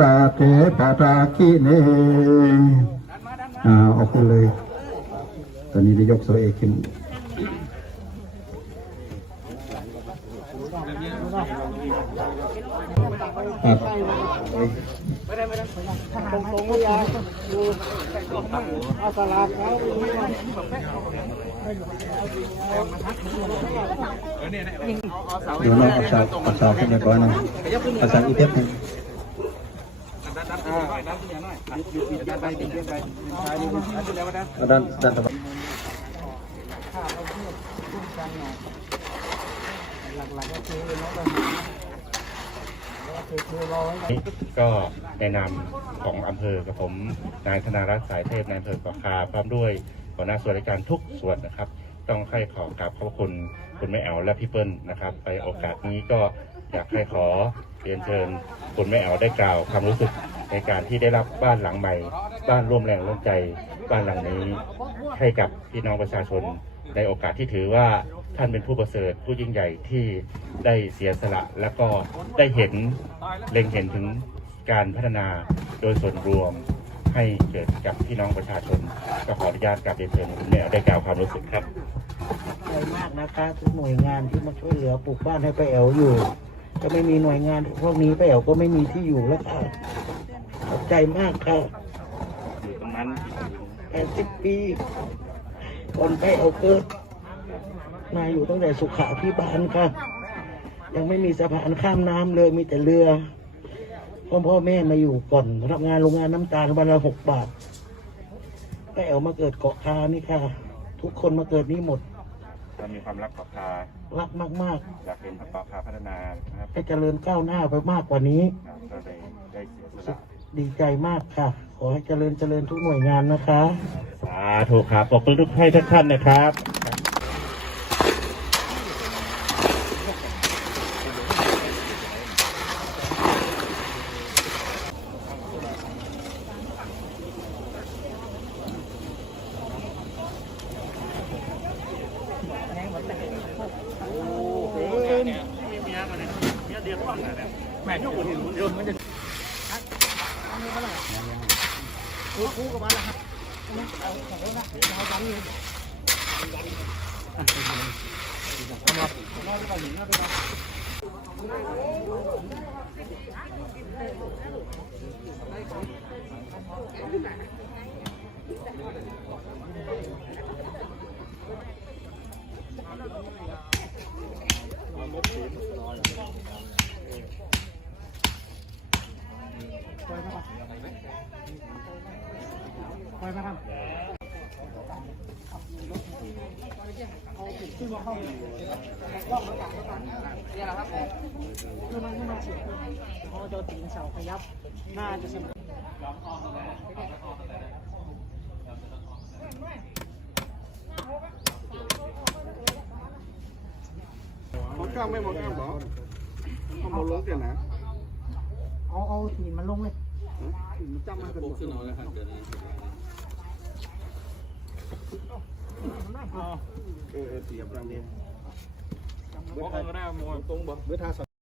ตาเถปาราคิเนอ่าออกไปเลย ตอนนี้ได้ยกโซเอขึ้นครับเดี๋ยวเราเอาสาวเอาสาวขึ้นไปก่อนนะเอาสาวอีกเพียบหนึ่ง ด้านด้านตะวันก็ในนามของอำเภอกับผมนายธนารัตน์สายเทพนายอำเภอเกาะคาพร้อมด้วยหัวหน้าส่วนราชการทุกส่วนนะครับ ต้องให้ขอกราบขอบคุณคุณแม่แอลและพี่เปิ้ลนะครับไปโอกาสนี้ก็อยากให้ขอเรียนเชิญคุณแม่แอลได้กล่าวความรู้สึก ในการที่ได้รับบ้านหลังใหม่ บ้านร่วมแรงร่วมใจบ้านหลังนี้ ให้กับพี่น้องประชาชน ในโอกาสที่ถือว่าท่านเป็นผู้ประเสริฐผู้ยิ่งใหญ่ที่ได้เสียสละ แล้วก็ได้เห็นเล็งเห็นถึงการพัฒนาโดยส่วนรวมให้เกิดกับพี่น้องประชาชนก็ขออนุญาตกราบเรียนเชิญคุณแม่ได้กล่าวความรู้สึกครับใจมากนะคะทุกหน่วยงานที่มาช่วยเหลือปลูกบ้านให้ป้าแอวอยู่จะไม่มีหน่วยงานพวกนี้ป้าแอวก็ไม่มีที่อยู่แล้วค่ะ ใจมากค่ะอยู่ตรงนั้นแปดสิบปีคนป้าแอวเกิดมาอยู่ตั้งแต่สุขาพิบาลค่ะ ยังไม่มีสะพานข้ามน้ำเลยมีแต่เรือพ่อพ่อแม่มาอยู่ก่อนทำงานโรงงานน้ำตาลวันละหกบาทป้าแอวมาเกิดเกาะคานี่ค่ะ ทุกคนมาเกิดนี่หมดเรามีความรักขอบคารักมากอยากเห็นปอคาพัฒนานะครับๆให้เจริญก้าวหน้าไปมากกว่านี้ก็เลยได้เสียสละ ดีใจมากค่ะ ขอให้เจริญเจริญทุกหน่วยงานนะคะ สาธุครับขอบคุณทุกให้ทุกท่านนะครับแม่ยุคคนเดียวมันจะ อมัน ไม่มาเฉียดพอจะถึงเสาขยับหน้าจะสมหมดกล้ามไม่หมดกล้ามหรอเอาหมดลงเดี๋ยวนะเอาเอาหินมันลงเลยมันจำมาเป็นหมดขึ้นอาแล้วครับเดี๋ยวนี้ เออเสียบตรงนี้เวทาตรงบ่เวทา